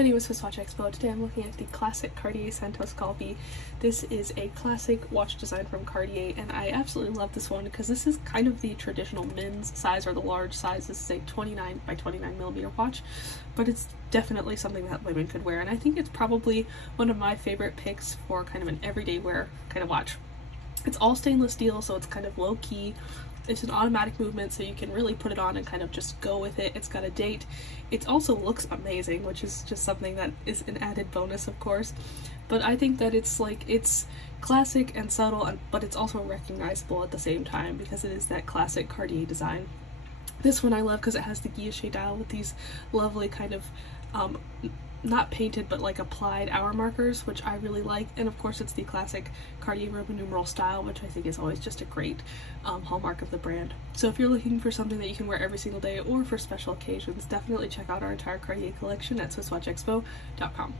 Anyway, SwissWatchExpo. Today I'm looking at the classic Cartier Santos Galbee. This is a classic watch design from Cartier, and I absolutely love this one because this is kind of the traditional men's size, or the large size. This is a 29 by 29 millimeter watch, but it's definitely something that women could wear, and I think it's probably one of my favorite picks for kind of an everyday wear kind of watch. It's all stainless steel, so it's kind of low key. It's an automatic movement, so you can really put it on and kind of just go with it. It's got a date. It also looks amazing, which is just something that is an added bonus, of course. But I think that it's classic and subtle, but it's also recognizable at the same time because it is that classic Cartier design. This one I love because it has the guilloche dial with these lovely kind of not painted but like applied hour markers, which I really like, and of course it's the classic Cartier Roman numeral style, which I think is always just a great hallmark of the brand. So if you're looking for something that you can wear every single day or for special occasions, definitely check out our entire Cartier collection at SwissWatchExpo.com.